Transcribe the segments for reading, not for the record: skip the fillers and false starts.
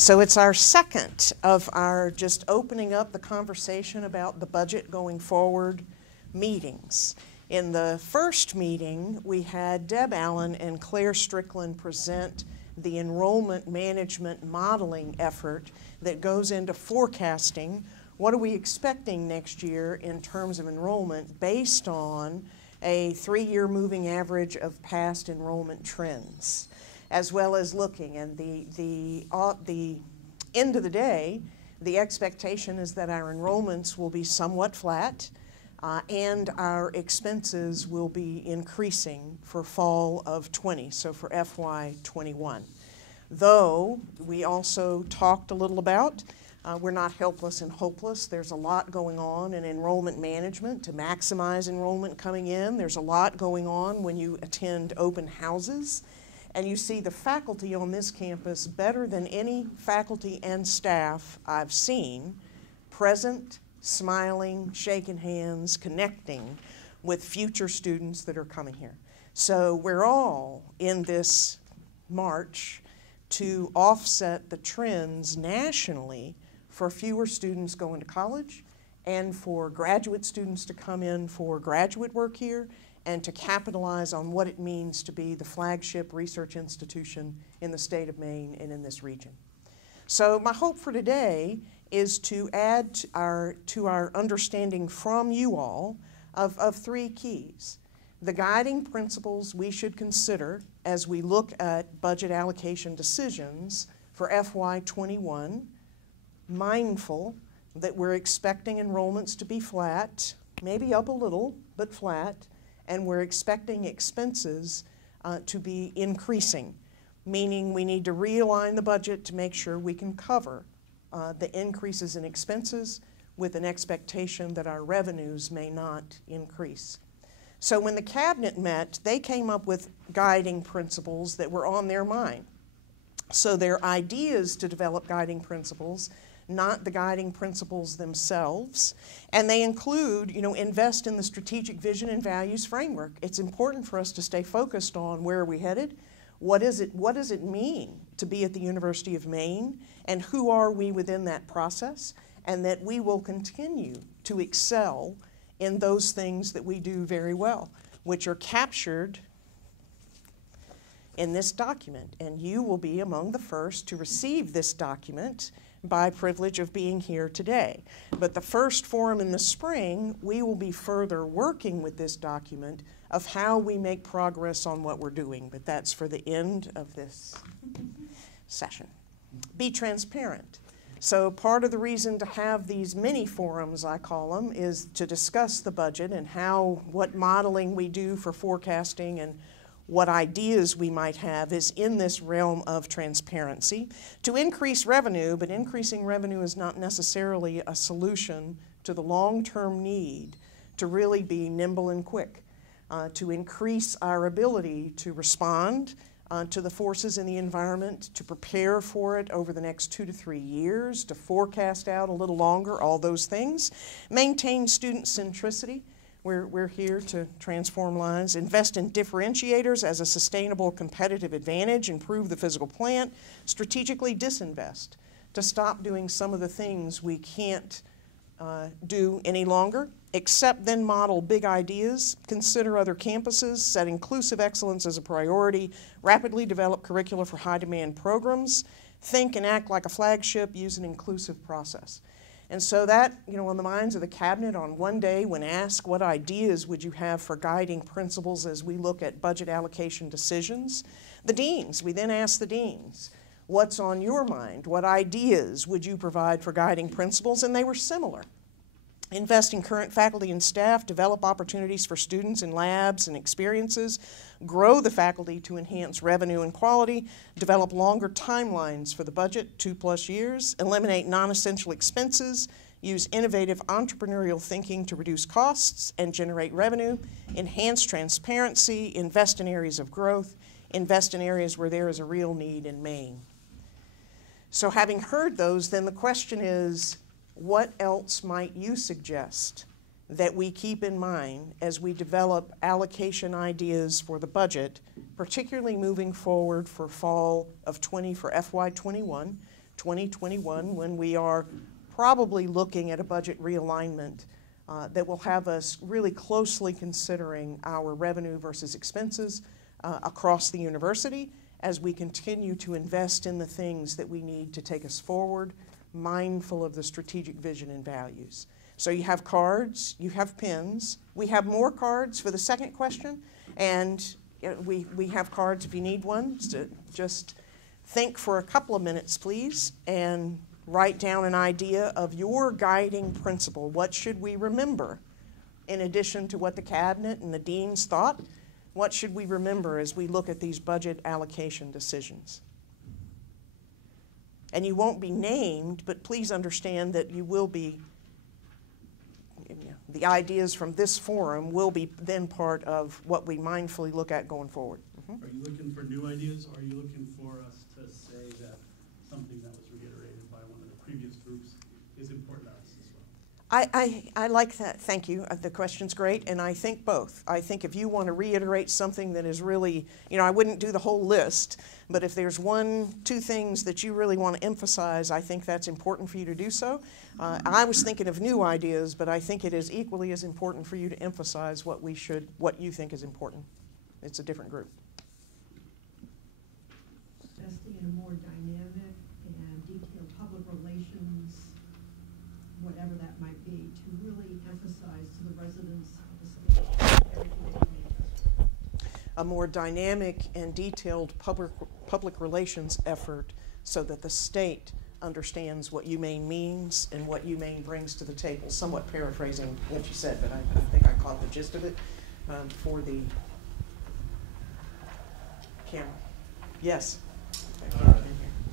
So it's our second of our just opening up the conversation about the budget going forward meetings. In the first meeting, we had Deb Allen and Claire Strickland present the enrollment management modeling effort that goes into forecasting what are we expecting next year in terms of enrollment based on a 3-year moving average of past enrollment trends, as well as looking. And the end of the day, the expectation is that our enrollments will be somewhat flat and our expenses will be increasing for fall of 20, so for FY21. Though we also talked a little about we're not helpless and hopeless. There's a lot going on in enrollment management to maximize enrollment coming in. There's a lot going on when you attend open houses and you see the faculty on this campus better than any faculty and staff I've seen, present, smiling, shaking hands, connecting with future students that are coming here. So we're all in this march to offset the trends nationally for fewer students going to college and for graduate students to come in for graduate work here and to capitalize on what it means to be the flagship research institution in the state of Maine and in this region. So my hope for today is to add to our understanding from you all of 3 keys. The guiding principles we should consider as we look at budget allocation decisions for FY21, mindful that we're expecting enrollments to be flat, maybe up a little, but flat, and we're expecting expenses to be increasing, meaning we need to realign the budget to make sure we can cover the increases in expenses with an expectation that our revenues may not increase. So when the cabinet met, they came up with guiding principles that were on their mind. So they're ideas to develop guiding principles, not the guiding principles themselves. And they include, invest in the strategic vision and values framework. It's important for us to stay focused on where are we headed, what does it mean to be at the University of Maine, and who are we within that process, and that we will continue to excel in those things that we do very well, which are captured in this document. And you will be among the first to receive this document by privilege of being here today. But the first forum in the spring, we will be further working with this document of how we make progress on what we're doing. But that's for the end of this session. Be transparent. So part of the reason to have these mini forums, I call them, is to discuss the budget and what modeling we do for forecasting and what ideas we might have is in this realm of transparency. To increase revenue, but increasing revenue is not necessarily a solution to the long-term need to really be nimble and quick, to increase our ability to respond to the forces in the environment, to prepare for it over the next 2 to 3 years, to forecast out a little longer, all those things. Maintain student centricity. We're here to transform lives. Invest in differentiators as a sustainable competitive advantage. Improve the physical plant. Strategically disinvest to stop doing some of the things we can't do any longer, except then model big ideas, consider other campuses, set inclusive excellence as a priority, rapidly develop curricula for high-demand programs, think and act like a flagship, use an inclusive process. And so that, on the minds of the cabinet on one day when asked what ideas would you have for guiding principles as we look at budget allocation decisions, the deans, we then asked the deans, what's on your mind? What ideas would you provide for guiding principles? And they were similar. Invest in current faculty and staff, develop opportunities for students in labs and experiences, grow the faculty to enhance revenue and quality, develop longer timelines for the budget, 2+ years, eliminate non-essential expenses, use innovative entrepreneurial thinking to reduce costs and generate revenue, enhance transparency, invest in areas of growth, invest in areas where there is a real need in Maine. So having heard those, then the question is, what else might you suggest that we keep in mind as we develop allocation ideas for the budget, particularly moving forward for fall of 20 for FY21, 2021, when we are probably looking at a budget realignment that will have us really closely considering our revenue versus expenses across the university as we continue to invest in the things that we need to take us forward, mindful of the strategic vision and values. So you have cards, you have pens. We have more cards for the second question, and we have cards if you need one. So just think for a couple of minutes, please, and write down an idea of your guiding principle. What should we remember? In addition to what the cabinet and the deans thought, what should we remember as we look at these budget allocation decisions? And you won't be named, but please understand that you will be, the ideas from this forum will be then part of what we mindfully look at going forward. Are you looking for new ideas, or are you looking for us to say that something that was reiterated by one of the previous groups is important to us as well? I like that. Thank you. The question's great, and I think both. I think if you want to reiterate something that is really, I wouldn't do the whole list, but if there's two things that you really want to emphasize, I think that's important for you to do so. I was thinking of new ideas, but I think it is equally as important for you to emphasize what you think is important. It's a different group. Investing in a more dynamic and detailed public relations, whatever that might be, to really emphasize to the residents of the state everything that we need. A more dynamic and detailed public relations effort so that the state understands what UMaine means and what UMaine brings to the table. Somewhat paraphrasing what you said, but I think I caught the gist of it for the camera. Yes?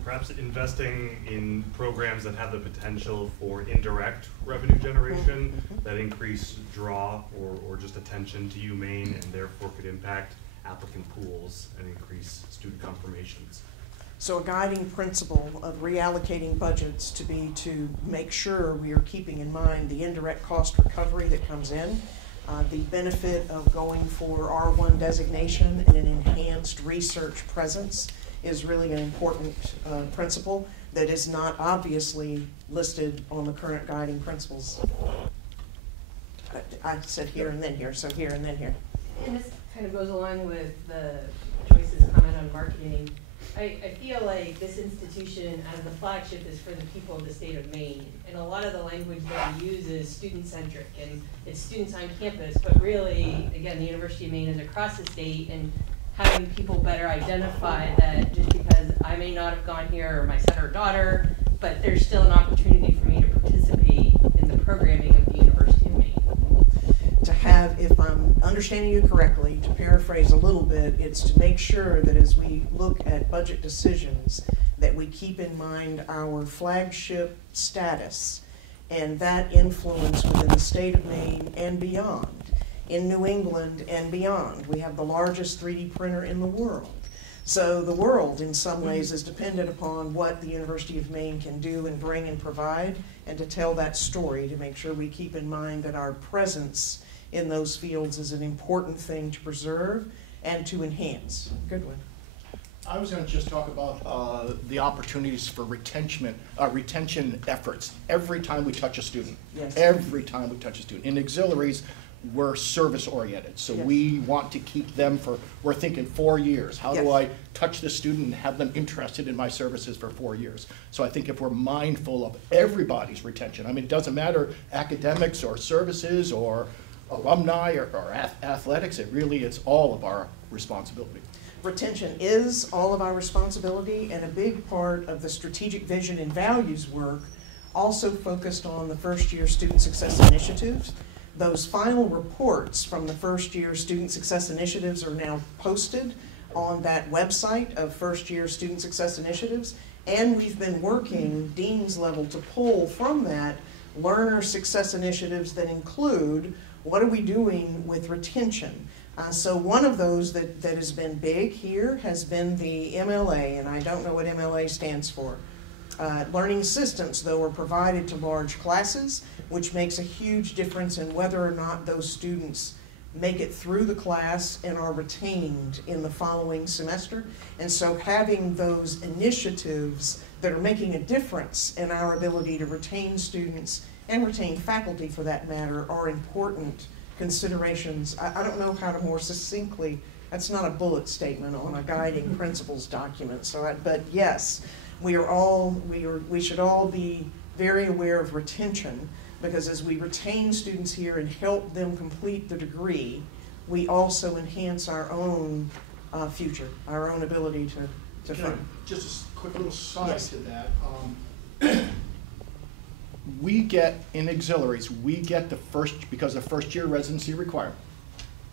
Perhaps investing in programs that have the potential for indirect revenue generation that increase draw or just attention to UMaine and therefore could impact applicant pools and increase student confirmations. So a guiding principle of reallocating budgets to be to make sure we are keeping in mind the indirect cost recovery that comes in, the benefit of going for R1 designation and an enhanced research presence is really an important principle that is not obviously listed on the current guiding principles. I said here and then here, so here and then here. And this kind of goes along with the Joyce's comment on marketing. I feel like this institution as the flagship is for the people of the state of Maine, and a lot of the language that we use is student-centric, and it's students on campus, but really, again, the University of Maine is across the state, and having people better identify that just because I may not have gone here, or my son or daughter, but there's still an opportunity for me to participate in the programming of the University of Maine. To have, if I'm understanding you correctly, to paraphrase a little bit, it's to make sure that as we look at budget decisions, that we keep in mind our flagship status and that influence within the state of Maine and beyond. In New England and beyond, we have the largest 3D printer in the world. So the world, in some ways, is dependent upon what the University of Maine can do and bring and provide, and to tell that story, to make sure we keep in mind that our presence in those fields is an important thing to preserve and to enhance. Good one. I was going to just talk about the opportunities for retention efforts every time we touch a student. Yes. Every time we touch a student. In auxiliaries, we're service-oriented, so yes. We want to keep them for, we're thinking 4 years. How yes. do I touch the student and have them interested in my services for 4 years? So I think if we're mindful of everybody's retention, I mean, it doesn't matter academics or services or alumni or athletics, it's all of our responsibility. Retention is all of our responsibility, and a big part of the strategic vision and values work also focused on the first-year student success initiatives. Those final reports from the first-year student success initiatives are now posted on that website of first-year student success initiatives, and we've been working dean's level to pull from that learner success initiatives that include what are we doing with retention. So one of those that has been big here has been the MLA, and I don't know what MLA stands for. Learning assistants, though, are provided to large classes, which makes a huge difference in whether or not those students make it through the class and are retained in the following semester. And so having those initiatives that are making a difference in our ability to retain students and retain faculty for that matter are important considerations. I don't know how to more succinctly, that's not a bullet statement on a guiding principles document, but yes, we should all be very aware of retention, because as we retain students here and help them complete the degree, we also enhance our own future, our own ability to fund. Just a quick little side Yes. to that. We get, in auxiliaries, we get because of first year residency requirement,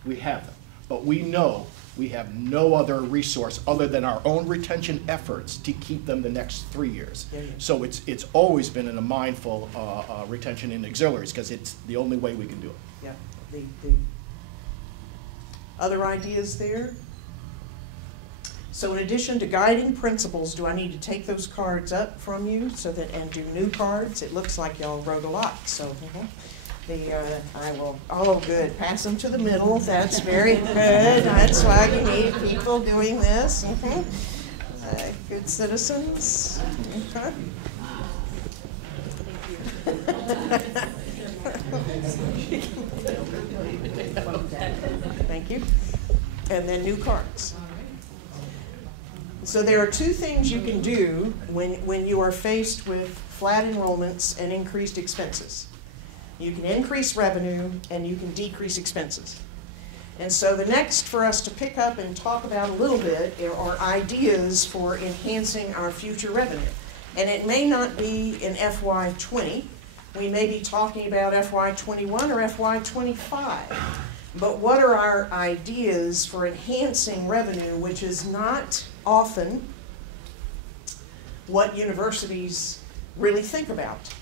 we have them. But we know we have no other resource other than our own retention efforts to keep them the next 3 years. Yeah, yeah. So it's always been in a mindful retention in auxiliaries, because it's the only way we can do it. Yeah. The other ideas there? So in addition to guiding principles, do I need to take those cards up from you and do new cards? It looks like y'all wrote a lot, so I will, oh good, pass them to the middle, that's very good. That's why you need people doing this. Good citizens. Thank you. And then new cards. So there are two things you can do when you are faced with flat enrollments and increased expenses. You can increase revenue and you can decrease expenses. And so the next for us to pick up and talk about a little bit are ideas for enhancing our future revenue. And it may not be in FY20. We may be talking about FY21 or FY25. But what are our ideas for enhancing revenue, which is not often what universities really think about.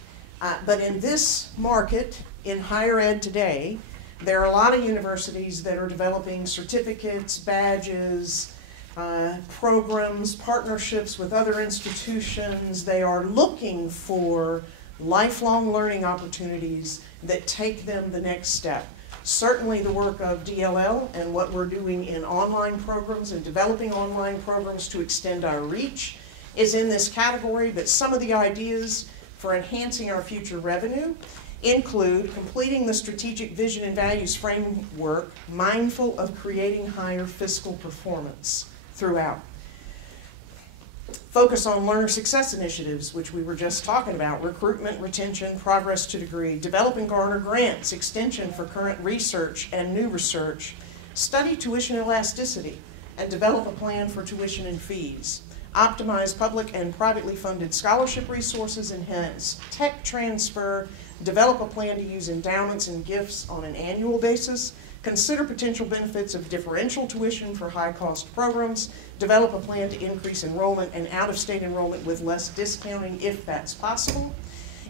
But in this market, in higher ed today, there are a lot of universities that are developing certificates, badges, programs, partnerships with other institutions. They are looking for lifelong learning opportunities that take them the next step. Certainly the work of DLL and what we're doing in online programs and developing online programs to extend our reach is in this category, but some of the ideas for enhancing our future revenue include completing the strategic vision and values framework, mindful of creating higher fiscal performance throughout. Focus on learner success initiatives, which we were just talking about, recruitment, retention, progress to degree, develop and garner grants, extension for current research and new research, study tuition elasticity, and develop a plan for tuition and fees. Optimize public and privately funded scholarship resources, enhance tech transfer, develop a plan to use endowments and gifts on an annual basis, consider potential benefits of differential tuition for high-cost programs, develop a plan to increase enrollment and out-of-state enrollment with less discounting if that's possible,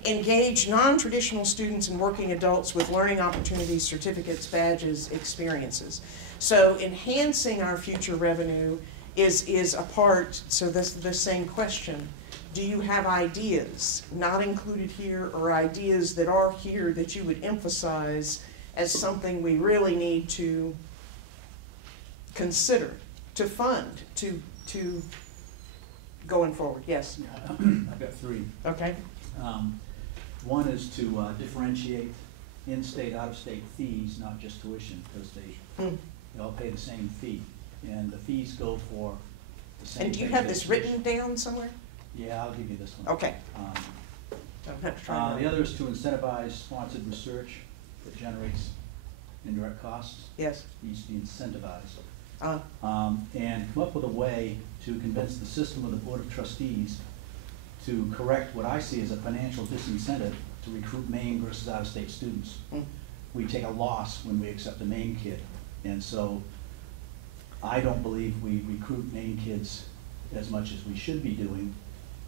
engage non-traditional students and working adults with learning opportunities, certificates, badges, experiences. So enhancing our future revenue is a part, so this the same question. Do you have ideas not included here or ideas that are here that you would emphasize as something we really need to consider, to fund, to going forward? Yes? Yeah, I've got three. Okay. One is to differentiate in-state, out-of-state fees, not just tuition, because they all pay the same fee. And the fees go for the same. And do you have this written down somewhere? Yeah, I'll give you this one. Okay. Don't have to try The other is to incentivize sponsored research that generates indirect costs. Yes. Needs to be incentivized. And come up with a way to convince the system of the Board of Trustees to correct what I see as a financial disincentive to recruit Maine versus out-of-state students. We take a loss when we accept a Maine kid. And so I don't believe we recruit Maine kids as much as we should be doing.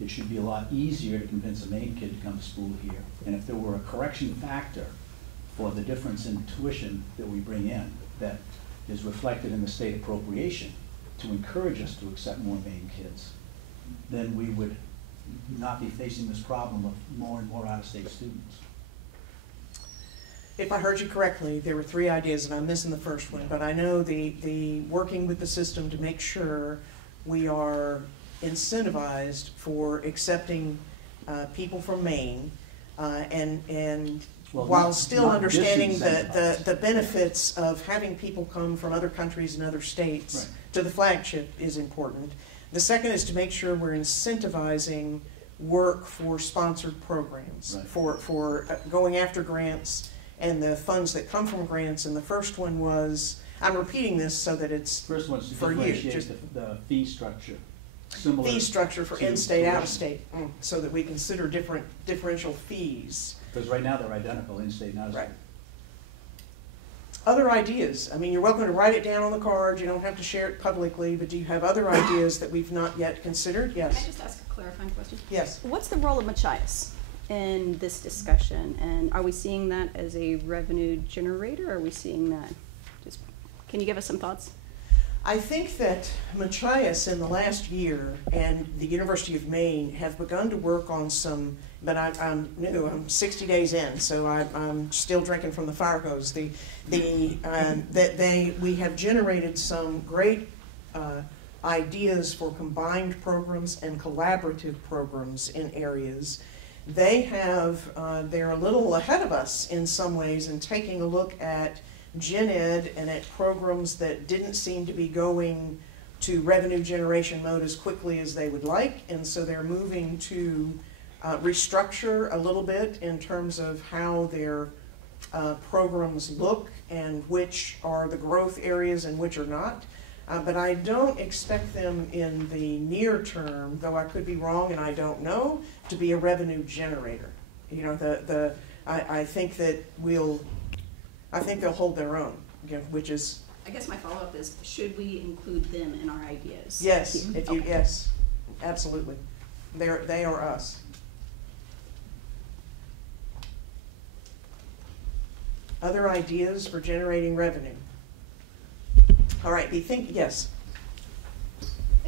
It should be a lot easier to convince a Maine kid to come to school here. And if there were a correction factor for the difference in tuition that we bring in that is reflected in the state appropriation to encourage us to accept more Maine kids, then we would not be facing this problem of more and more out-of-state students. If I heard you correctly, there were three ideas, and I'm missing the first one, but I know the working with the system to make sure we are incentivized for accepting people from Maine, and Well, while not- still not understanding disincentivized. the benefits of having people come from other countries and other states Right. to the flagship is important. The second is to make sure we're incentivizing work for sponsored programs, Right. for going after grants and the funds that come from grants. And the first one was, I'm repeating this so that it's First one's to for you, differentiate just the fee structure, similar. fee structure for to in-state, tuition. out-of-state, so that we consider differential fees. Because right now they're identical, in-state and out-of-state. Right. Other ideas? I mean, you're welcome to write it down on the card. You don't have to share it publicly, but do you have other ideas that we've not yet considered? Can I Yes. just ask a clarifying question? Yes. What's the role of Machias in this discussion? And are we seeing that as a revenue generator? Or are we seeing that just, can you give us some thoughts? I think that Machias in the last year and the University of Maine have begun to work on some, but I'm new, I'm 60 days in, so I'm still drinking from the fire hose. We have generated some great ideas for combined programs and collaborative programs in areas. They're a little ahead of us in some ways in taking a look at gen ed and at programs that didn't seem to be going to revenue generation mode as quickly as they would like, and so they're moving to restructure a little bit in terms of how their programs look and which are the growth areas and which are not. But I don't expect them in the near term, though I could be wrong and I don't know, to be a revenue generator. You know, I think that I think they'll hold their own, again, which is I guess my follow-up is, should we include them in our ideas? yes. If you Okay. yes, absolutely, they are us. Other ideas for generating revenue? All right, yes.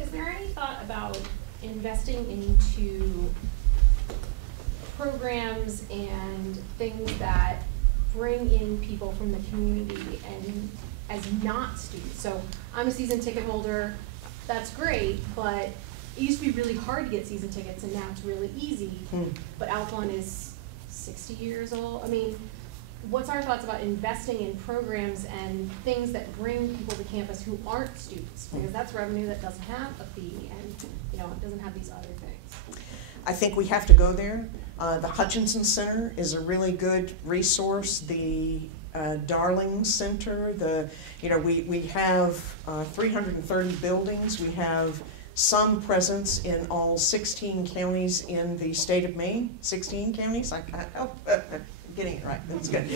Is there any thought about investing into programs and things that bring in people from the community and as not students? So I'm a season ticket holder, that's great, but it used to be really hard to get season tickets and now it's really easy. But Alphon is 60 years old. I mean, what's our thoughts about investing in programs and things that bring people to campus who aren't students? Because that's revenue that doesn't have a fee and, you know, it doesn't have these other things. I think we have to go there. The Hutchinson Center is a really good resource. The Darling Center, we have 330 buildings. We have some presence in all 16 counties in the state of Maine. 16 counties? Getting it right, that's good.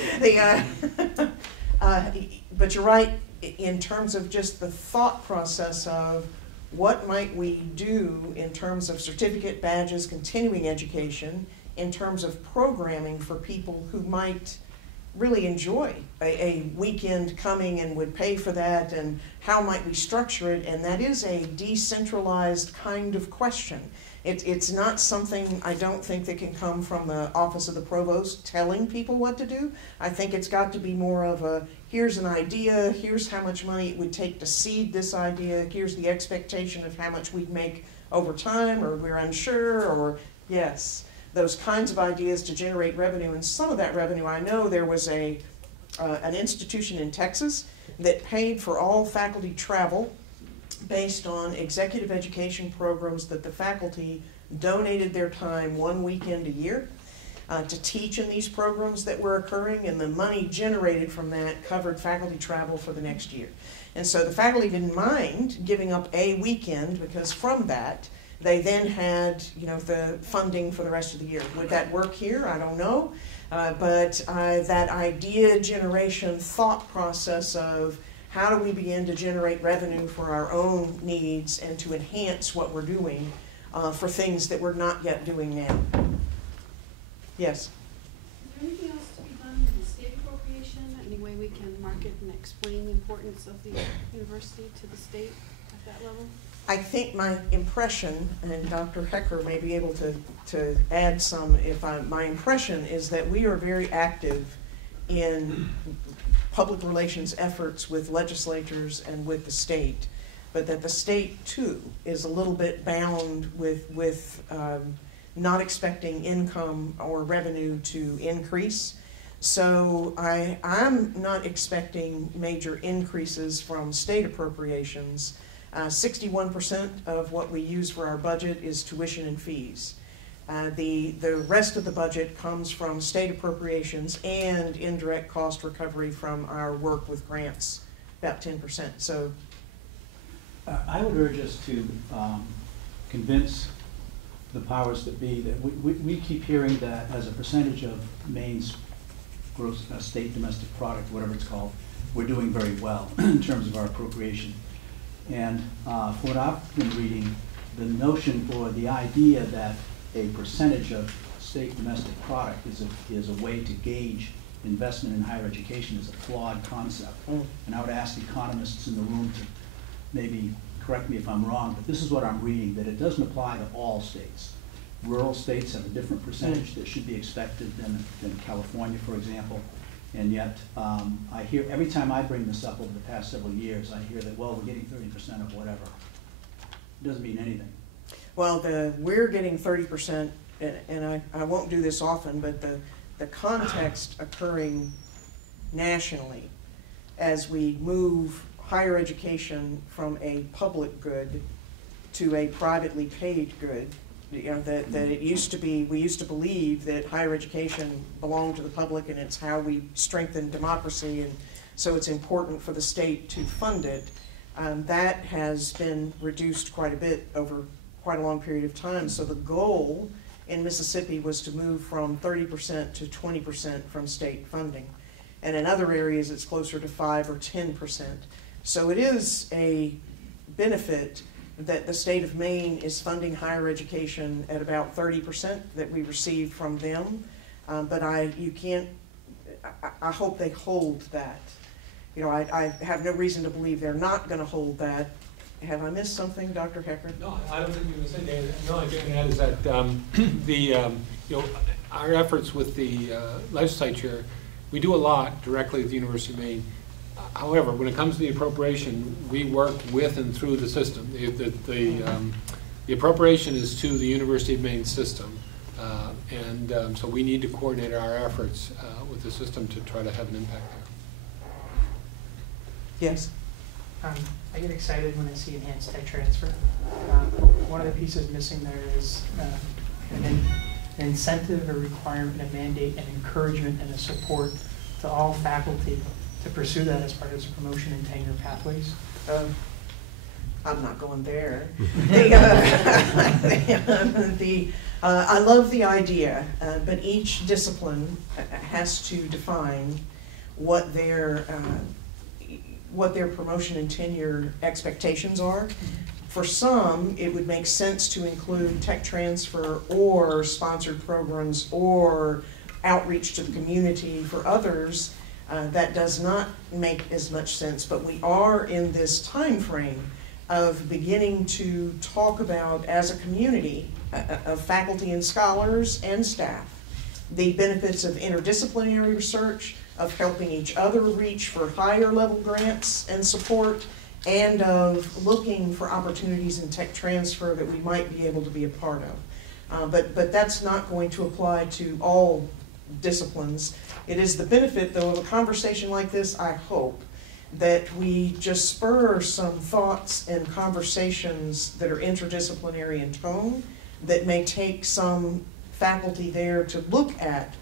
But you're right in terms of just the thought process of what might we do in terms of certificate, badges, continuing education, in terms of programming for people who might really enjoy a weekend coming and would pay for that, and how might we structure it? And that is a decentralized kind of question. It's not something, I don't think, that can come from the Office of the Provost telling people what to do. I think it's got to be more of a, here's an idea, here's how much money it would take to seed this idea, here's the expectation of how much we'd make over time, or we're unsure, or yes, those kinds of ideas to generate revenue. And some of that revenue, I know there was an institution in Texas that paid for all faculty travel based on executive education programs that the faculty donated their time one weekend a year to teach in these programs that were occurring, and the money generated from that covered faculty travel for the next year. And so the faculty didn't mind giving up a weekend, because from that they then had, the funding for the rest of the year. Would that work here? I don't know. But that idea generation thought process of how do we begin to generate revenue for our own needs and to enhance what we're doing for things that we're not yet doing now. Yes? Is there anything else to be done in the state appropriation? Any way we can market and explain the importance of the university to the state at that level? I think my impression, and Dr. Hecker may be able to add some, my impression is that we are very active in public relations efforts with legislators and with the state but that the state too is a little bit bound with not expecting income or revenue to increase. So I'm not expecting major increases from state appropriations. 61% of what we use for our budget is tuition and fees. The rest of the budget comes from state appropriations and indirect cost recovery from our work with grants, about 10%. So I would urge us to convince the powers that be that we keep hearing that as a percentage of Maine's gross state domestic product, whatever it's called, we're doing very well in terms of our appropriation. And for what I've been reading, the notion or the idea that a percentage of state domestic product is a way to gauge investment in higher education is a flawed concept. And I would ask economists in the room to maybe correct me if I'm wrong, but this is what I'm reading, that it doesn't apply to all states. Rural states have a different percentage that should be expected than California, for example. And yet, I hear, every time I bring this up over the past several years, I hear that, well, we're getting 30% of whatever. It doesn't mean anything. Well, we're getting 30%, and I won't do this often, but the context occurring nationally as we move higher education from a public good to a privately paid good. You know, that it used to be, we used to believe that higher education belonged to the public and it's how we strengthen democracy, and so it's important for the state to fund it. That has been reduced quite a bit over quite a long period of time. So the goal in Mississippi was to move from 30% to 20% from state funding. And in other areas it's closer to 5 or 10%. So it is a benefit that the state of Maine is funding higher education at about 30% that we receive from them. But I hope they hold that. You know, I have no reason to believe they're not going to hold that. Have I missed something, Dr. Hecker? No, I don't think you missed anything. The only thing to add is that you know, our efforts with the legislature, we do a lot directly with the University of Maine. However, when it comes to the appropriation, we work with and through the system. The appropriation is to the University of Maine system, and so we need to coordinate our efforts with the system to try to have an impact there. Yes. I get excited when I see enhanced tech transfer. One of the pieces missing there is an incentive, a requirement, a mandate, an encouragement, and a support to all faculty to pursue that as part of its promotion and tenure pathways. I'm not going there. I love the idea, but each discipline has to define what their promotion and tenure expectations are. For some, it would make sense to include tech transfer or sponsored programs or outreach to the community. For others, that does not make as much sense, but we are in this time frame of beginning to talk about, as a community of faculty and scholars and staff, the benefits of interdisciplinary research, of helping each other reach for higher level grants and support, and of looking for opportunities in tech transfer that we might be able to be a part of. But that's not going to apply to all disciplines. It is the benefit, though, of a conversation like this, I hope, that we just spur some thoughts and conversations that are interdisciplinary in tone, that may take some faculty there to look at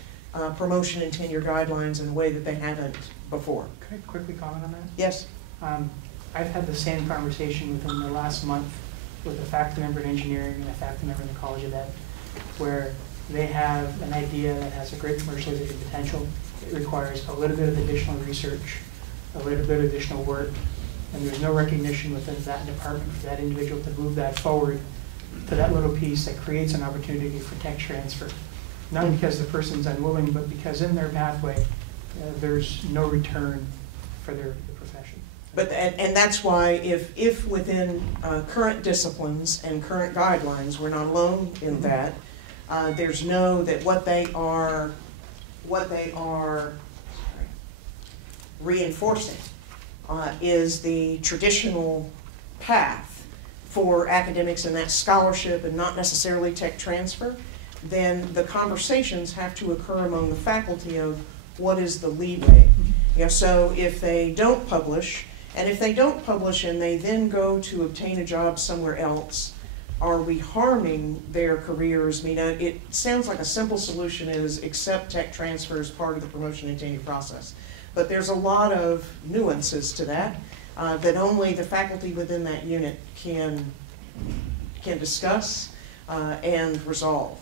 promotion and tenure guidelines in a way that they haven't before. Could I quickly comment on that? Yes. I've had the same conversation within the last month with a faculty member in engineering and a faculty member in the College of Ed, where they have an idea that has a great commercialization potential. It requires a little bit of additional research, a little bit of additional work, and there's no recognition within that department for that individual to move that forward to that little piece that creates an opportunity for tech transfer. Not because the person's unwilling, but because in their pathway, there's no return for the profession. But and that's why if within current disciplines and current guidelines, we're not alone in that. There's no that what they are reinforcing is the traditional path for academics and that scholarship and not necessarily tech transfer, then the conversations have to occur among the faculty of what is the leeway. You know, so if they don't publish, and if they don't publish and they then go to obtain a job somewhere else, are we harming their careers? I mean, it sounds like a simple solution is accept tech transfer as part of the promotion and tenure process. But there's a lot of nuances to that that only the faculty within that unit can discuss and resolve.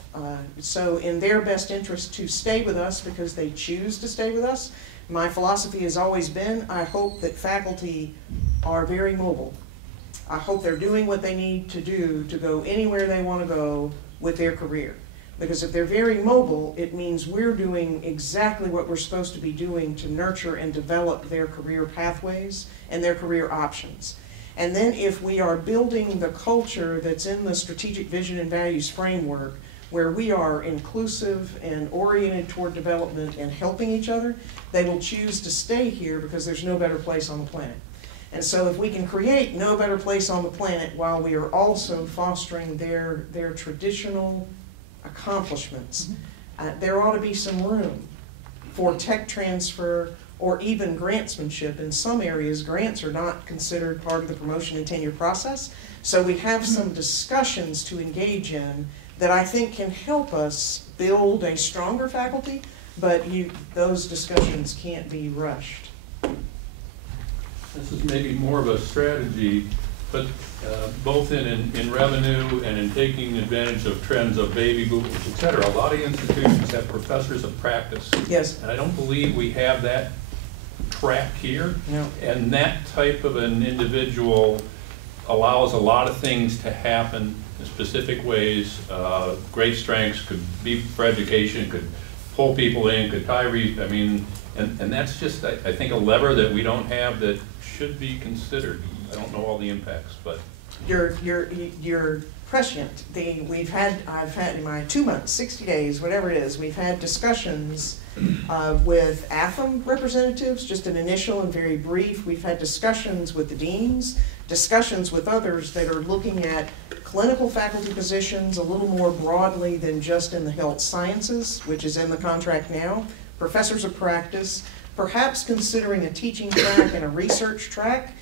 So in their best interest to stay with us because they choose to stay with us, my philosophy has always been, I hope that faculty are very mobile. I hope they're doing what they need to do to go anywhere they want to go with their career. Because if they're very mobile, it means we're doing exactly what we're supposed to be doing to nurture and develop their career pathways and their career options. And then if we are building the culture that's in the strategic vision and values framework, where we are inclusive and oriented toward development and helping each other, they will choose to stay here because there's no better place on the planet. And so if we can create no better place on the planet while we are also fostering their traditional accomplishments, there ought to be some room for tech transfer or even grantsmanship. In some areas, grants are not considered part of the promotion and tenure process. So we have some discussions to engage in that I think can help us build a stronger faculty, but those discussions can't be rushed. This is maybe more of a strategy, but both in revenue and in taking advantage of trends of baby boomers, et cetera, a lot of institutions have professors of practice. Yes. And I don't believe we have that track here. No. And that type of an individual allows a lot of things to happen in specific ways. Great strengths, could be for education, could pull people in, could tie, I mean, and that's just, I think, a lever that we don't have that should be considered. I don't know all the impacts, but. You're prescient. I've had in my 2 months, 60 days, whatever it is, we've had discussions with AFM representatives, just an initial and very brief. We've had discussions with the deans, discussions with others that are looking at clinical faculty positions a little more broadly than just in the health sciences, which is in the contract now, professors of practice, perhaps considering a teaching track and a research track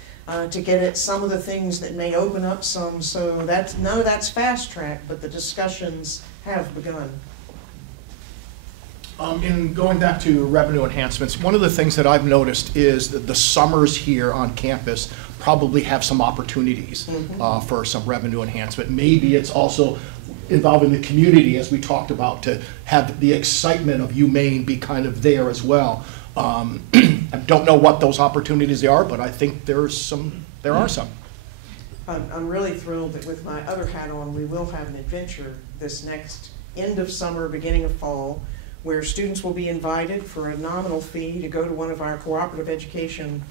to get at some of the things that may open up some. So none of that's fast track, but the discussions have begun. In going back to revenue enhancements, one of the things that I've noticed is that the summers here on campus probably have some opportunities for some revenue enhancement. Maybe it's also involving the community, as we talked about, to have the excitement of UMaine be kind of there as well. I don't know what those opportunities are, but I think there are some. I'm really thrilled that with my other hat on, we will have an adventure this next end of summer, beginning of fall, where students will be invited for a nominal fee to go to one of our cooperative education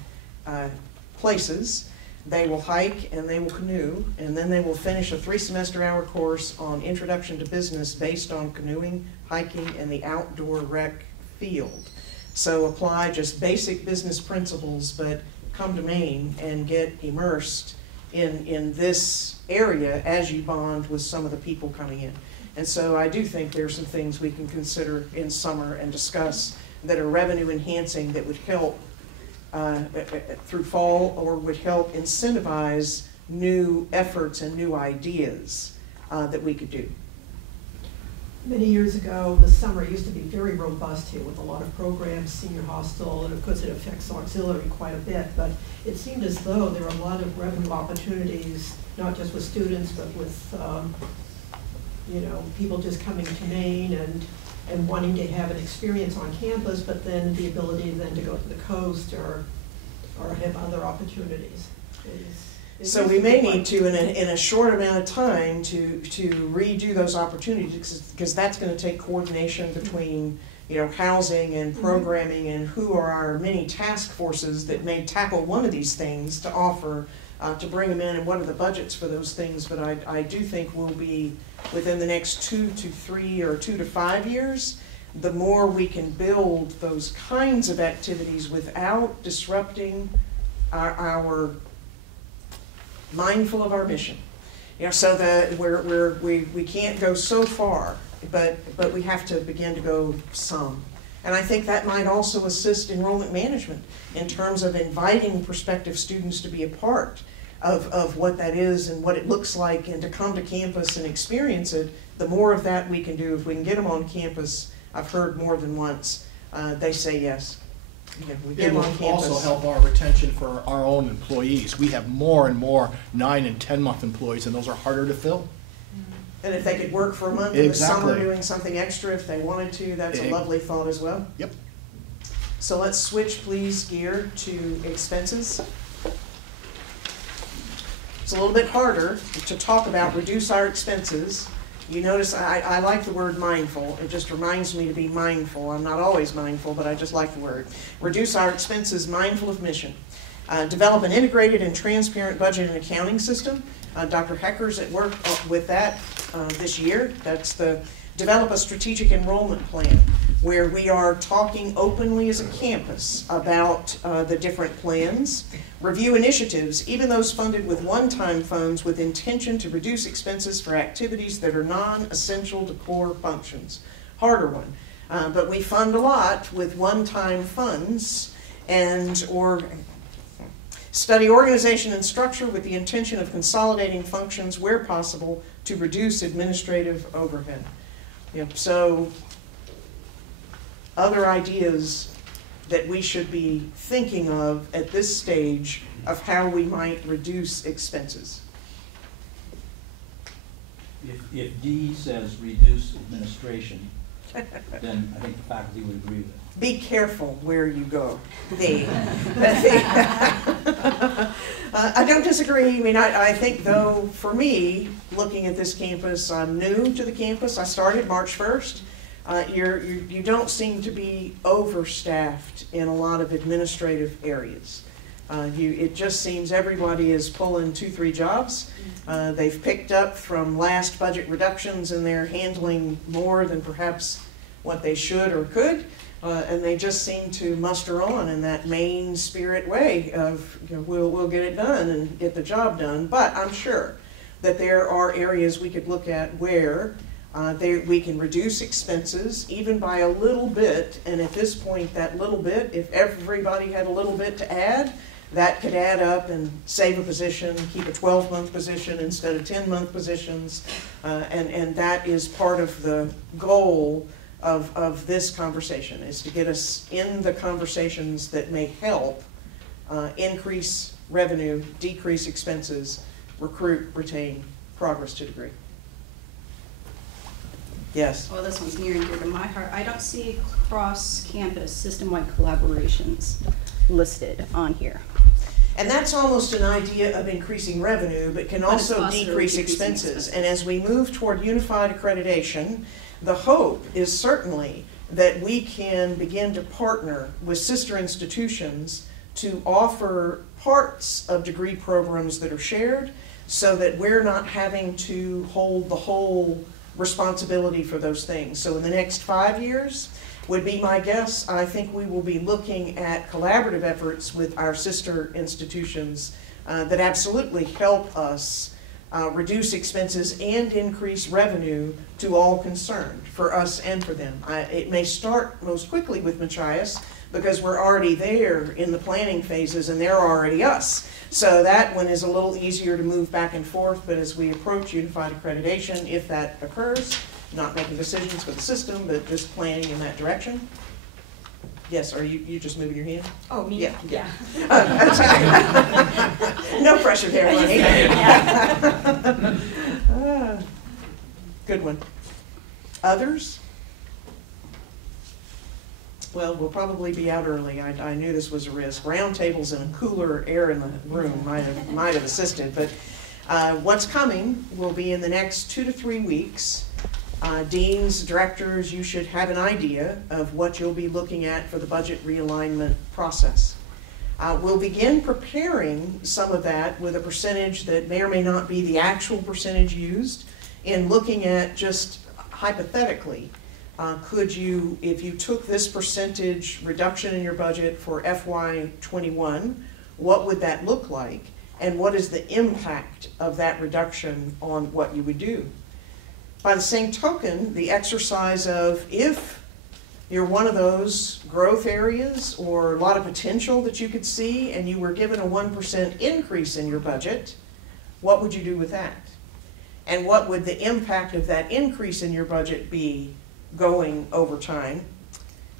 places. They will hike and they will canoe, and then they will finish a 3-semester-hour course on Introduction to Business based on canoeing, hiking, and the outdoor rec field. So apply just basic business principles, but come to Maine and get immersed in this area as you bond with some of the people coming in. And so I do think there's some things we can consider in summer and discuss that are revenue enhancing that would help through fall, or would help incentivize new efforts and new ideas that we could do. Many years ago, the summer used to be very robust here with a lot of programs, senior hostel, and of course it affects auxiliary quite a bit, but it seemed as though there were a lot of revenue opportunities, not just with students, but with people just coming to Maine and wanting to have an experience on campus, but then the ability then to go to the coast or have other opportunities. So we may need to, in a short amount of time, to redo those opportunities, because that's going to take coordination between housing and programming and who are our many task forces that may tackle one of these things to offer to bring them in, and what are the budgets for those things. But I do think we'll be, within the next 2 to 3 or 2 to 5 years, the more we can build those kinds of activities without disrupting our mindful of our mission. So that we can't go so far, but we have to begin to go some. And I think that might also assist enrollment management in terms of inviting prospective students to be a part of what that is and what it looks like, and to come to campus and experience it. The more of that we can do, if we can get them on campus, I've heard more than once, they say yes. We get It them will on campus. also help our retention for our own employees. We have more and more 9- and 10-month employees, and those are harder to fill. And if they could work for a month in the summer Exactly. doing something extra if they wanted to, that's a lovely thought as well. Yep. So let's switch, please, gear to expenses. It's a little bit harder to talk about reduce our expenses. You notice I like the word mindful. It just reminds me to be mindful. I'm not always mindful, but I just like the word. Reduce our expenses, mindful of mission. Develop an integrated and transparent budget and accounting system. Dr. Hecker's at work with that this year. That's the develop a strategic enrollment plan, where we are talking openly as a campus about the different plans. Review initiatives, even those funded with one-time funds, with intention to reduce expenses for activities that are non-essential to core functions. Harder one, but we fund a lot with one-time funds, or study organization and structure with the intention of consolidating functions where possible to reduce administrative overhead. Yep. So other ideas that we should be thinking of at this stage of how we might reduce expenses. If D says reduce administration, then I think the faculty would agree with it. Be careful where you go. I don't disagree. I mean, I think, though, for me, looking at this campus, I'm new to the campus. I started March 1st. You don't seem to be overstaffed in a lot of administrative areas. It just seems everybody is pulling 2-3 jobs. They've picked up from last budget reductions, and they're handling more than perhaps what they should or could. And they just seem to muster on in that Maine spirit way of, we'll get it done and get the job done. But I'm sure that there are areas we could look at where we can reduce expenses even by a little bit. And at this point, that little bit, if everybody had a little bit to add, that could add up and save a position, keep a 12-month position instead of 10-month positions. And that is part of the goal of this conversation, is to get us in the conversations that may help increase revenue, decrease expenses, recruit, retain, progress to degree. Yes? Well, this one's near and dear to my heart. I don't see cross-campus system-wide collaborations listed on here. And that's almost an idea of increasing revenue, but can also decrease expenses. And as we move toward unified accreditation, the hope is certainly that we can begin to partner with sister institutions to offer parts of degree programs that are shared, so that we're not having to hold the whole responsibility for those things. So in the next 5 years would be my guess. I think we will be looking at collaborative efforts with our sister institutions that absolutely help us reduce expenses and increase revenue to all concerned, for us and for them. It may start most quickly with Machias because we're already there in the planning phases and they're already us. So that one is a little easier to move back and forth, but as we approach unified accreditation, if that occurs, not making decisions for the system, but just planning in that direction. Yes, are you just moving your hand? Oh, me? Yeah. No pressure there, honey. Good one. Others? Well, we'll probably be out early. I knew this was a risk. Round tables and a cooler air in the room might have assisted, but what's coming will be in the next 2 to 3 weeks. Deans, directors, you should have an idea of what you'll be looking at for the budget realignment process. We'll begin preparing some of that with a percentage that may or may not be the actual percentage used, in looking at just hypothetically, could you, if you took this percentage reduction in your budget for FY21, what would that look like? and what is the impact of that reduction on what you would do. By the same token, the exercise of if you're one of those growth areas or a lot of potential that you could see and you were given a 1% increase in your budget, what would you do with that? And what would the impact of that increase in your budget be going over time?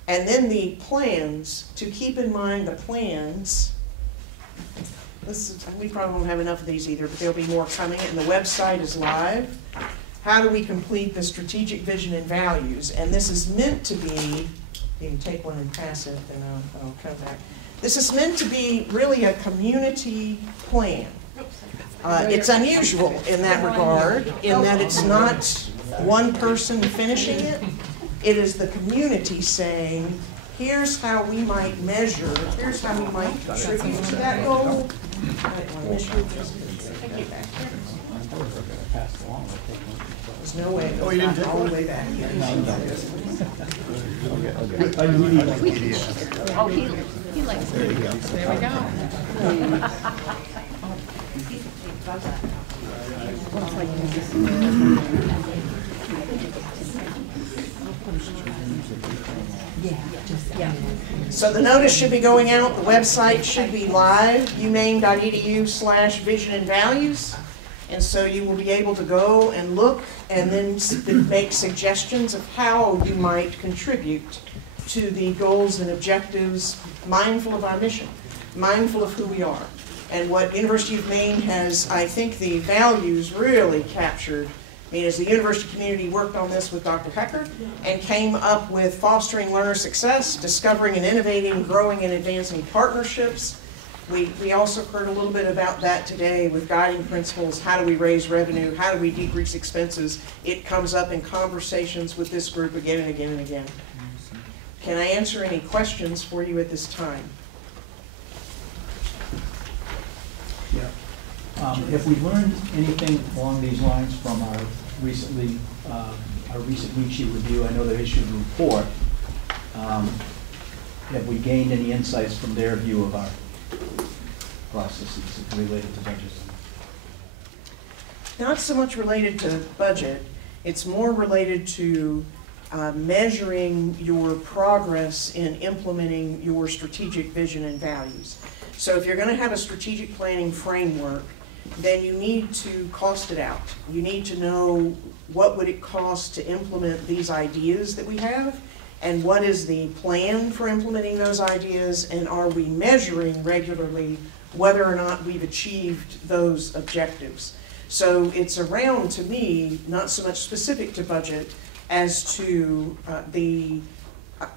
And then the plans, to keep in mind the plans. We probably won't have enough of these either, but there'll be more coming, and the website is live. How do we complete the strategic vision and values? And this is meant to be, you can take one and pass it, and I'll come back. This is meant to be really a community plan. It's unusual in that regard, in that it's not one person finishing it. It is the community saying, here's how we might measure, here's how we might contribute to that goal. There's no way. Oh, you didn't take all one? the way back. Oh, he likes it. There you go. There we go. So the notice should be going out, the website should be live, umaine.edu/vision and values. And so you will be able to go and look and then make suggestions of how you might contribute to the goals and objectives, mindful of our mission, mindful of who we are. And what University of Maine has, I think the values really captured. I mean, as the university community worked on this with Dr. Hecker and came up with fostering learner success, discovering and innovating, growing and advancing partnerships. We also heard a little bit about that today with guiding principles. How do we raise revenue? How do we decrease expenses? It comes up in conversations with this group again and again and again. Can I answer any questions for you at this time? Yeah. Have we learned anything along these lines from our recent Ricci review? I know they issued a report. Have we gained any insights from their view of our processes related to budget? Not so much related to budget. It's more related to measuring your progress in implementing your strategic vision and values. So if you're going to have a strategic planning framework, then you need to cost it out. You need to know what would it cost to implement these ideas that we have, and what is the plan for implementing those ideas, and are we measuring regularly whether or not we've achieved those objectives. So it's around, to me, not so much specific to budget as to the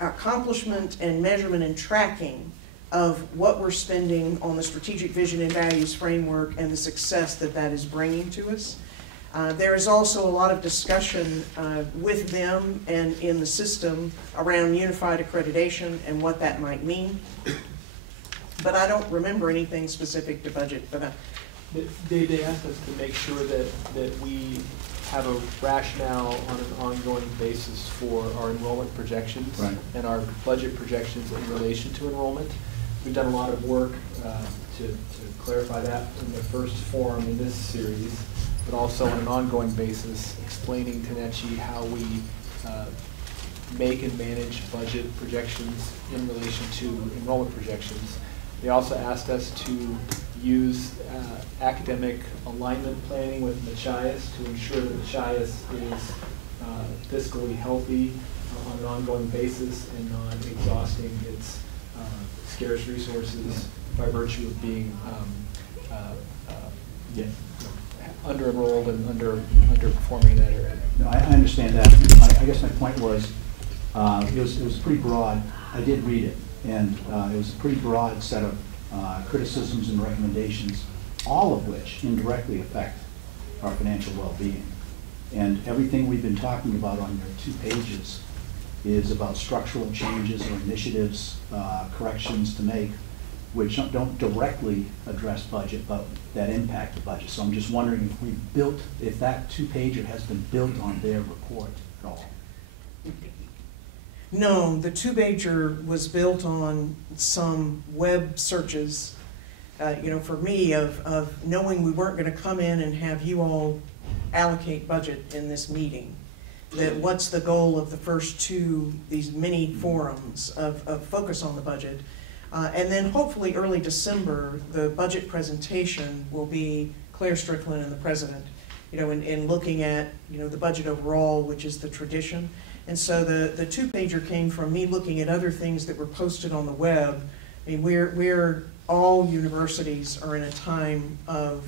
accomplishment and measurement and tracking of what we're spending on the strategic vision and values framework and the success that that is bringing to us. There is also a lot of discussion with them and in the system around unified accreditation and what that might mean. But I don't remember anything specific to budget. But they asked us to make sure that we have a rationale on an ongoing basis for our enrollment projections, right, and our budget projections in relation to enrollment. We've done a lot of work to clarify that in the first forum in this series, but also on an ongoing basis, explaining to NETCHI how we make and manage budget projections in relation to enrollment projections. They also asked us to use academic alignment planning with Machias to ensure that Machias is fiscally healthy on an ongoing basis and not exhausting its scarce resources by virtue of being under-enrolled and underperforming in that area. No, I understand that. I guess my point was, it was pretty broad. I did read it, and it was a pretty broad set of criticisms and recommendations, all of which indirectly affect our financial well-being. And everything we've been talking about on your 2 pages is about structural changes or initiatives, corrections to make, which don't directly address budget, but that impact the budget. So I'm just wondering if that 2-pager has been built on their report at all. no, the 2-pager was built on some web searches for me, of knowing we weren't going to come in and have you all allocate budget in this meeting. That what's the goal of the first two, these mini forums of focus on the budget. And then hopefully early December, the budget presentation will be Claire Strickland and the president, in looking at, the budget overall, which is the tradition. And so the two-pager came from me looking at other things that were posted on the web. I mean, we're all universities are in a time of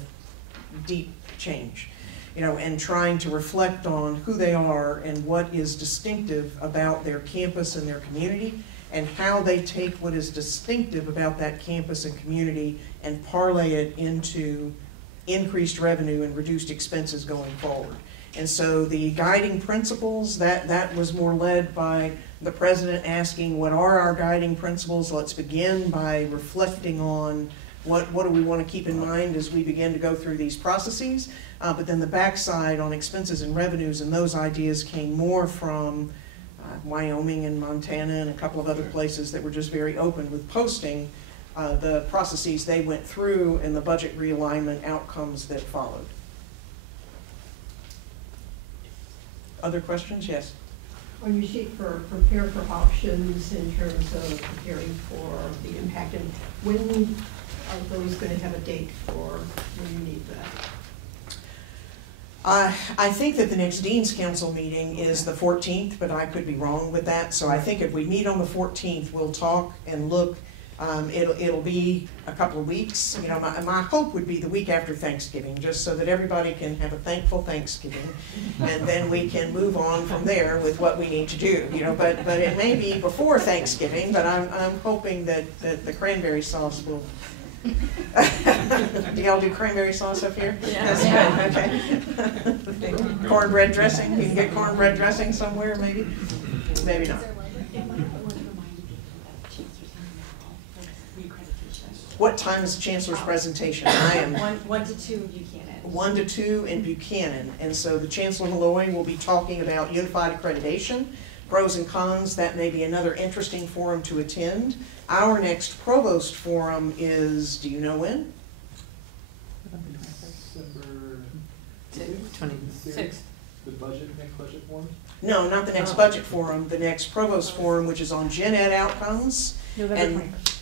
deep change, and trying to reflect on who they are and what is distinctive about their campus and their community, and how they take what is distinctive about that campus and community and parlay it into increased revenue and reduced expenses going forward. And so the guiding principles, that was more led by the president asking, what are our guiding principles? Let's begin by reflecting on what do we want to keep in mind as we begin to go through these processes. But then the backside on expenses and revenues, and those ideas came more from Wyoming and Montana and a couple of other places that were just very open with posting the processes they went through and the budget realignment outcomes that followed. Other questions? Yes. On your sheet for prepare for options in terms of preparing for the impact, and when are those going to have a date for when you need that? I think that the next Dean's Council meeting is the 14th, but I could be wrong with that. So I think if we meet on the 14th, we'll talk and look. It'll be a couple of weeks. My hope would be the week after Thanksgiving, just so that everybody can have a thankful Thanksgiving, and then we can move on from there with what we need to do. But it may be before Thanksgiving. But I'm hoping that the cranberry sauce will. Do y'all do cranberry sauce up here? Yeah. Okay. Cornbread dressing. You can get cornbread dressing somewhere, maybe. Maybe not. What time is the Chancellor's presentation? I am 1 to 2 Buchanan. 1 to 2 in Buchanan. And so the Chancellor Malloy will be talking about unified accreditation, pros and cons. That may be another interesting forum to attend. Our next Provost Forum is, do you know when? December 26th. The next budget forum? No, not the next budget forum. The next Provost Forum, which is on Gen Ed outcomes.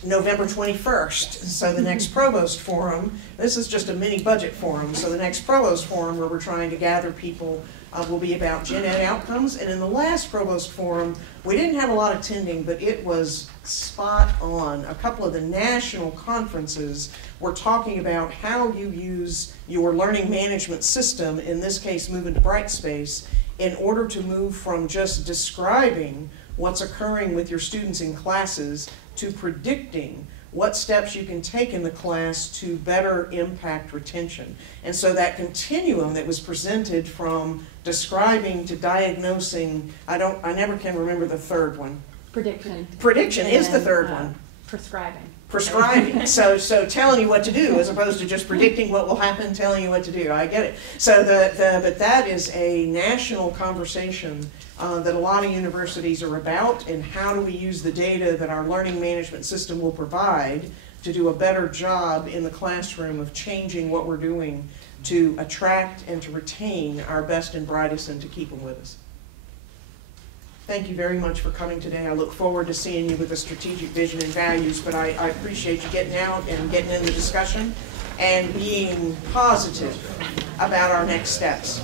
November 21st. So the next Provost Forum, this is just a mini budget forum, so the next Provost Forum where we're trying to gather people will be about Gen Ed outcomes. And in the last Provost Forum, we didn't have a lot of attending, but it was spot on. A couple of the national conferences were talking about how you use your learning management system, in this case moving to Brightspace, in order to move from just describing what's occurring with your students in classes to predicting what steps you can take in the class to better impact retention. And so that continuum that was presented from describing to diagnosing, I never can remember the third one. Prediction. Prediction is the third one. Prescribing. Prescribing. So telling you what to do as opposed to just predicting what will happen, telling you what to do. I get it. So but that is a national conversation that a lot of universities are about, and how do we use the data that our learning management system will provide to do a better job in the classroom of changing what we're doing to attract and to retain our best and brightest and to keep them with us. Thank you very much for coming today. I look forward to seeing you with a strategic vision and values, but I appreciate you getting out and getting in the discussion and being positive about our next steps.